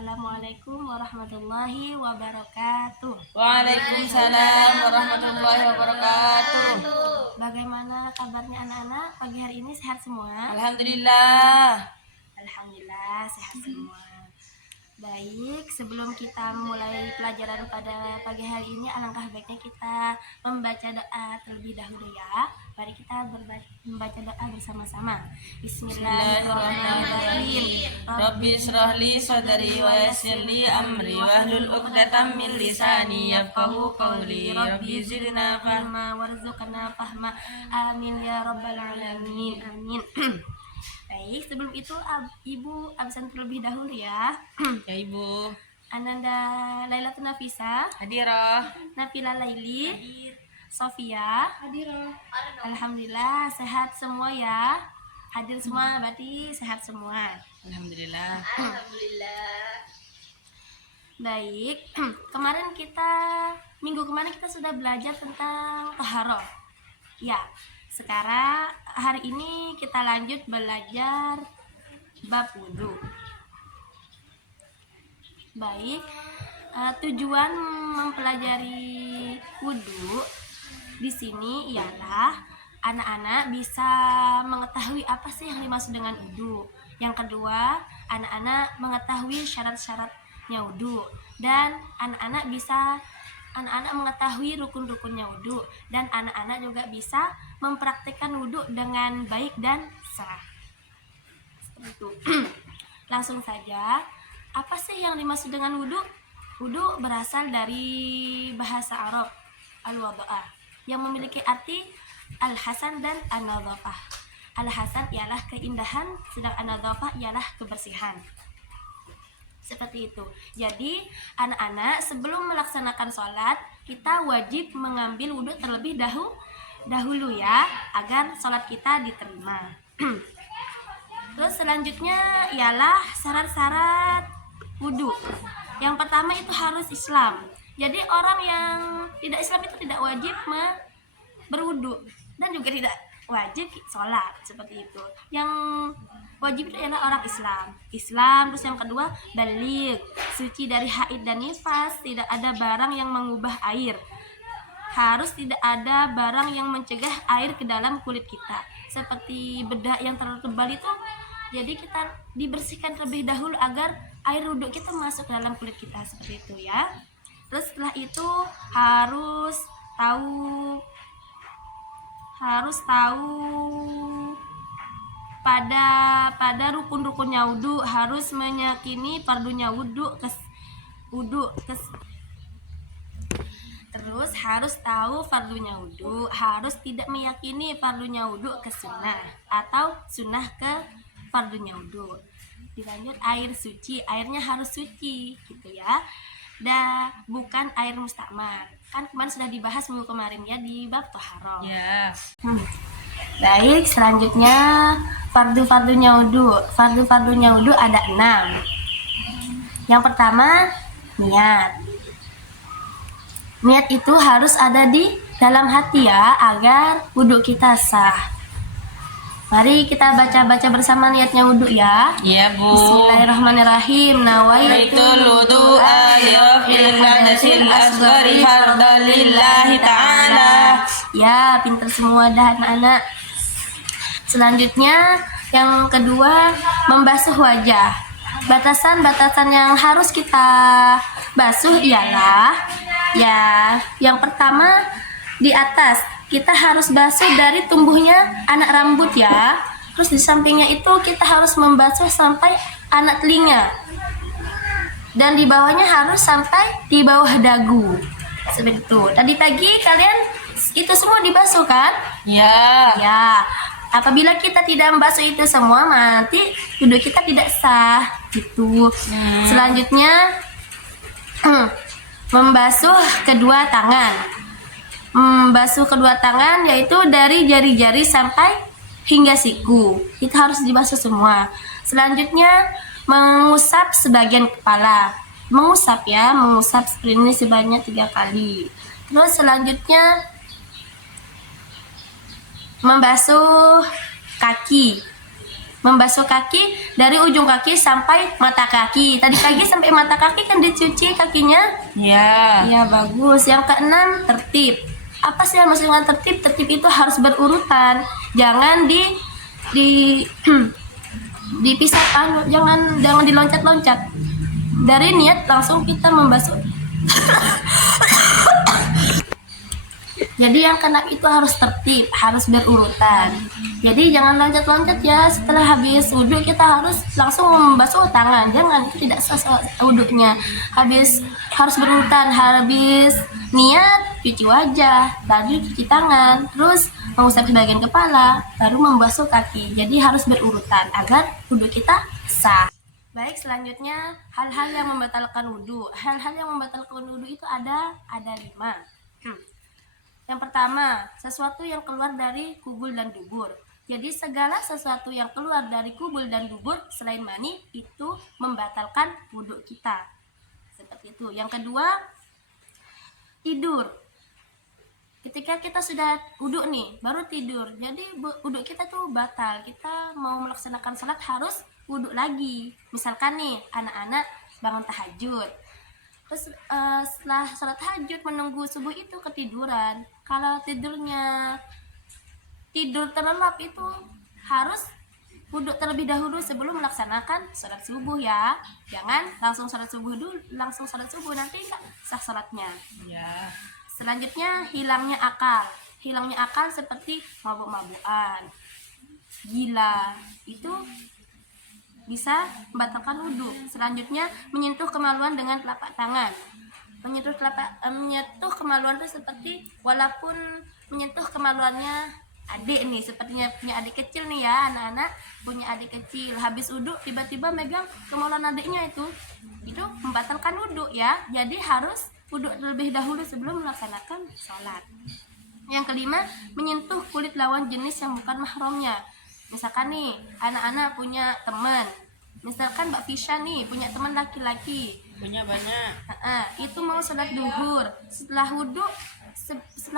Assalamualaikum warahmatullahi wabarakatuh. Waalaikumsalam warahmatullahi wabarakatuh. Bagaimana kabarnya anak-anak? Pagi hari ini sehat semua? Alhamdulillah. Alhamdulillah sehat semua. Baik, sebelum kita mulai pelajaran pada pagi hari ini, alangkah baiknya kita membaca doa terlebih dahulu ya. Mari kita membaca doa bersama-sama. Bismillahirrahmanirrahim. Rabbi israh li sadri wa yassir li amri wahlul 'uqdatam min lisani yafqahu qawli. Rabbi zidna fahma warzuqna fahma. Amin ya rabbal alamin. Amin. Baik, sebelum itu Ibu absen terlebih dahulu ya. Ya Ibu. Ananda Lailatul Nafisa, Hadirah. Nafila Laili, Sofia, hadirah. Alhamdulillah sehat semua ya. Hadir semua berarti sehat semua. Alhamdulillah. Baik, minggu kemarin kita sudah belajar tentang taharah. Ya, sekarang hari ini kita lanjut belajar bab wudhu. Baik, tujuan mempelajari wudhu di sini ialah anak-anak bisa mengetahui apa sih yang dimaksud dengan wudhu. Yang kedua, anak-anak mengetahui syarat-syaratnya wudhu, dan anak-anak mengetahui rukun-rukunnya wudhu, dan anak-anak juga bisa mempraktikkan wudhu dengan baik dan sah. Seperti itu. Langsung saja, apa sih yang dimaksud dengan wudhu? Wudhu berasal dari bahasa Arab al-wada'ah yang memiliki arti al-hasan dan an-nadhafah. Al-hasan ialah keindahan, sedang an-nadhafah ialah kebersihan. Seperti itu. Jadi anak-anak sebelum melaksanakan sholat, kita wajib mengambil wudhu terlebih dahulu ya, agar sholat kita diterima. Terus selanjutnya ialah syarat-syarat wudhu. Yang pertama itu harus Islam. Jadi orang yang tidak Islam itu tidak wajib berwudhu dan juga tidak wajib sholat, seperti itu. Yang wajib itu adalah orang Islam. Terus yang kedua, baligh, suci dari haid dan nifas, tidak ada barang yang mengubah air. Harus tidak ada barang yang mencegah air ke dalam kulit kita, seperti bedak yang terlalu tebal itu. Jadi kita dibersihkan terlebih dahulu agar air wudhu kita masuk ke dalam kulit kita, seperti itu ya. Terus setelah itu harus tahu pada rukun-rukunnya wudhu, harus meyakini fardunya wudhu. Terus harus tahu fardunya wudhu, harus tidak meyakini fardunya wudhu ke sunnah atau sunnah ke fardunya wudhu. Dilanjut air suci, airnya harus suci gitu ya. Bukan air mustakmal. Kan kemarin sudah dibahas minggu kemarin ya di bab taharah. Ya. Baik, selanjutnya fardu-fardunya wudhu. Fardu-fardunya wudhu ada 6. Yang pertama, niat. Niat itu harus ada di dalam hati ya, agar wudhu kita sah. Mari kita baca bersama niatnya wudhu ya. Iya Bu. Bismillahirrahmanirrahim. Nawaitul wudu'a li raf'il hadasil asghari fardan lillahi ta'ala. Ya, pintar semua dah anak-anak. Selanjutnya yang kedua, membasuh wajah. Batasan-batasan yang harus kita basuh ialah yang pertama, di atas kita harus basuh dari tumbuhnya anak rambut ya. Terus di sampingnya itu kita harus membasuh sampai anak telinga. Dan di bawahnya harus sampai di bawah dagu. Seperti itu. Tadi pagi kalian itu semua dibasuh kan? Ya. Ya. Apabila kita tidak membasuh itu semua, nanti wudhu kita tidak sah gitu. Selanjutnya membasuh kedua tangan. Membasuh kedua tangan yaitu dari jari-jari sampai hingga siku. Itu harus dibasuh semua. Selanjutnya mengusap sebagian kepala. Mengusap seperti ini sebanyak 3 kali. Terus selanjutnya membasuh kaki. membasuh kaki dari ujung kaki sampai mata kaki. Tadi pagi sampai mata kaki kan dicuci kakinya? Ya. Ya, bagus. Yang keenam, tertib. Apa sih yang maksud dengan tertib? Tertib itu harus berurutan. Jangan di dipisahkan, jangan diloncat-loncat. Dari niat langsung kita membasuh. Jadi yang keenam itu harus tertib, harus berurutan. Jadi jangan loncat-loncat ya. Setelah habis wudhu kita harus langsung membasuh tangan. Jangan, itu tidak sah wudhunya. Harus berurutan. Habis niat cuci wajah, lalu cuci tangan, terus mengusap bagian kepala, baru membasuh kaki. Jadi harus berurutan agar wudhu kita sah. Baik, selanjutnya hal-hal yang membatalkan wudhu. Hal-hal yang membatalkan wudhu itu ada 5. Yang pertama, sesuatu yang keluar dari kubul dan dubur. Jadi segala sesuatu yang keluar dari kubul dan dubur selain mani itu membatalkan wudhu kita. Seperti itu. Yang kedua, tidur. Ketika kita sudah wudhu nih, baru tidur. Jadi wudhu kita tuh batal. Kita mau melaksanakan sholat harus wudhu lagi. Misalkan nih, anak-anak bangun tahajud. Terus setelah sholat tahajud menunggu subuh itu ketiduran. Kalau tidur terlelap itu harus wudhu terlebih dahulu sebelum melaksanakan sholat subuh ya. Jangan langsung sholat subuh nanti nggak sah sholatnya. Ya. Selanjutnya hilangnya akal. Hilangnya akal seperti mabuk-mabukan, gila, itu bisa membatalkan wudhu. Selanjutnya menyentuh kemaluan dengan telapak tangan. Menyentuh kemaluan itu seperti, walaupun menyentuh kemaluannya adik nih, sepertinya punya adik kecil nih ya, anak-anak punya adik kecil, habis wudhu tiba-tiba megang kemaluan adiknya itu membatalkan wudhu ya. Jadi harus wudhu terlebih dahulu sebelum melaksanakan sholat. Yang kelima, menyentuh kulit lawan jenis yang bukan mahramnya. Misalkan nih, anak-anak punya teman, misalkan Mbak Fisha nih punya teman laki-laki, Punya banyak. itu mau sholat duhur, setelah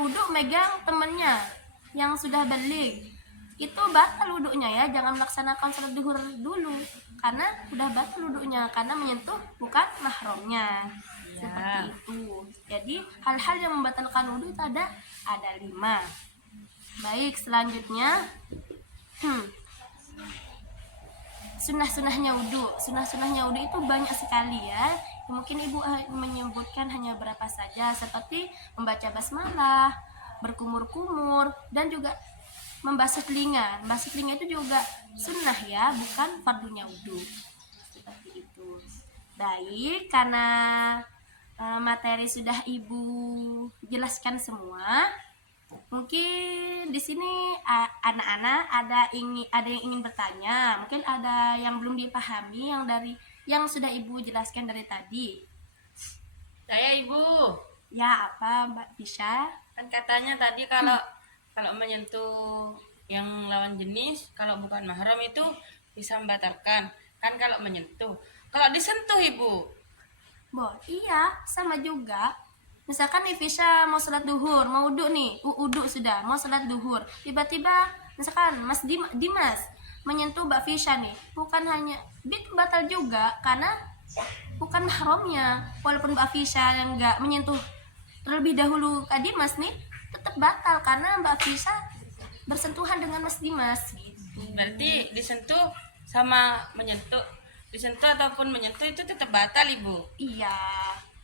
wudhu megang temennya yang sudah balik, itu batal wudhunya ya. Jangan melaksanakan sholat duhur dulu karena sudah batal wudhunya, karena menyentuh bukan mahramnya. Ya. Seperti itu. Jadi hal-hal yang membatalkan wudhu itu ada 5. Baik, selanjutnya sunnah-sunnahnya wudhu itu banyak sekali ya. Mungkin ibu menyebutkan hanya berapa saja, seperti membaca basmalah, berkumur-kumur, dan juga membasuh telinga. Membasuh telinga itu juga sunnah ya, bukan fardunya wudhu. Seperti itu. Baik, karena materi sudah ibu jelaskan semua, mungkin di sini anak-anak ada yang ingin bertanya, mungkin ada yang belum dipahami yang sudah ibu jelaskan dari tadi. Saya Ibu. Ya, apa Mbak Fisha? Kan katanya tadi kalau menyentuh yang lawan jenis, kalau bukan mahram itu bisa membatalkan. Kan kalau menyentuh. Kalau disentuh Ibu. Iya, sama juga. Misalkan nih Fisha mau sholat duhur, mau wudhu nih, wudhu sudah, mau sholat duhur. Tiba-tiba misalkan Mas Dimas menyentuh Mbak Fisha nih, itu batal juga karena bukan mahramnya. Walaupun Mbak Fisha yang nggak menyentuh terlebih dahulu Kak Dimas nih, tetap batal karena Mbak Fisha bersentuhan dengan Mas Dimas gitu. Berarti disentuh sama menyentuh, disentuh ataupun menyentuh itu tetap batal Ibu. Iya,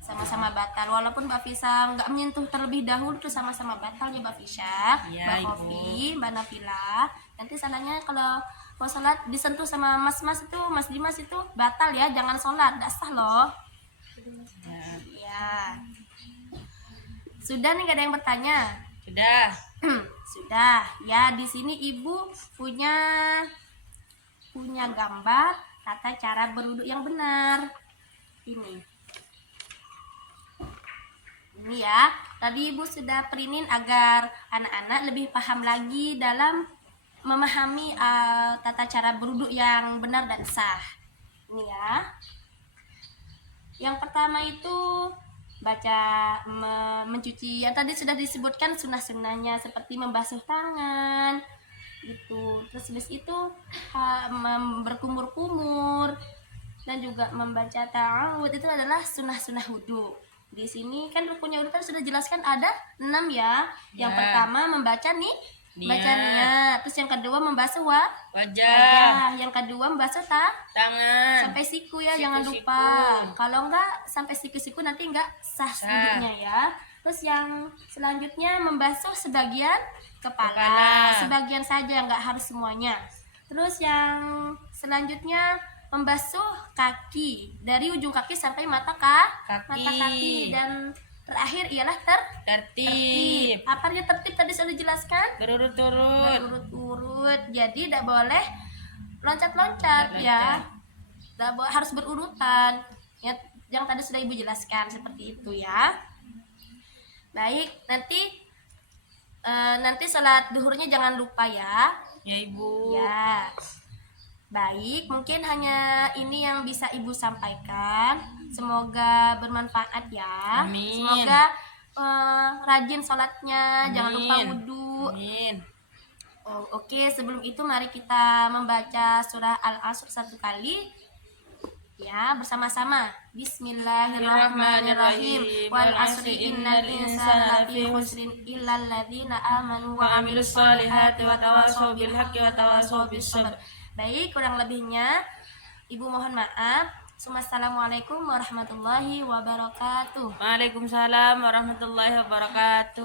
sama-sama batal. Walaupun Mbak Fisha nggak menyentuh terlebih dahulu itu sama-sama batal ya Mbak Fisha, Iya, Mbak Ibu. Kofi, Mbak Nafila. Nanti salahnya kalau mau sholat disentuh sama Mas itu, Mas Dimas itu batal ya, jangan sholat, nggak sah loh. Ya. Iya. Sudah nih, gak ada yang bertanya? Sudah. Sudah. Ya, di sini Ibu punya gambar tata cara berwudhu yang benar. Ini ya. Tadi Ibu sudah printin agar anak-anak lebih paham lagi dalam memahami tata cara berwudhu yang benar dan sah. Ini ya. Yang pertama itu mencuci, yang tadi sudah disebutkan sunnah-sunnahnya seperti membasuh tangan, gitu. Terus habis itu berkumur-kumur dan juga membaca ta'awud itu adalah sunnah-sunnah wudhu. Di sini kan rukunnya wudhu kan sudah jelaskan ada 6 ya. Yang Ya. pertama membaca nih, baca Niat. niat. Terus yang kedua membasuh Wajah, wajah. Yang kedua membasuh tangan, sampai siku ya, Siku-siku. jangan lupa. Kalau enggak sampai siku-siku nanti enggak sah Sah. wudhunya ya. Terus yang selanjutnya membasuh sebagian kepala, Kepala. sebagian saja, enggak harus semuanya. Terus yang selanjutnya membasuh kaki dari ujung kaki sampai mata kaki dan terakhir ialah tertib. tertib, Apa dia tertib tadi sudah dijelaskan? berurut-urut, Berurut-urut. Jadi tidak boleh loncat-loncat ya. Harus berurutan. Ya, yang tadi sudah Ibu jelaskan seperti itu ya. Baik, nanti sholat duhurnya jangan lupa ya. ya Ibu. Ya. Baik, mungkin hanya ini yang bisa Ibu sampaikan. Semoga bermanfaat ya. Amin. Semoga rajin sholatnya, jangan lupa Amin. wudhu. Amin. Oh, oke, sebelum itu mari kita membaca surah Al-Asr 1 kali. Ya, bersama-sama. Bismillahirrahmanirrahim. Wal asri innal insana lafi khusrin illal ladzina amanu wa amilus solihati wa tawasaw bil haqqi wa tawasaw bis sabr. Baik, kurang lebihnya Ibu mohon maaf. Assalamualaikum warahmatullahi wabarakatuh. Waalaikumsalam warahmatullahi wabarakatuh.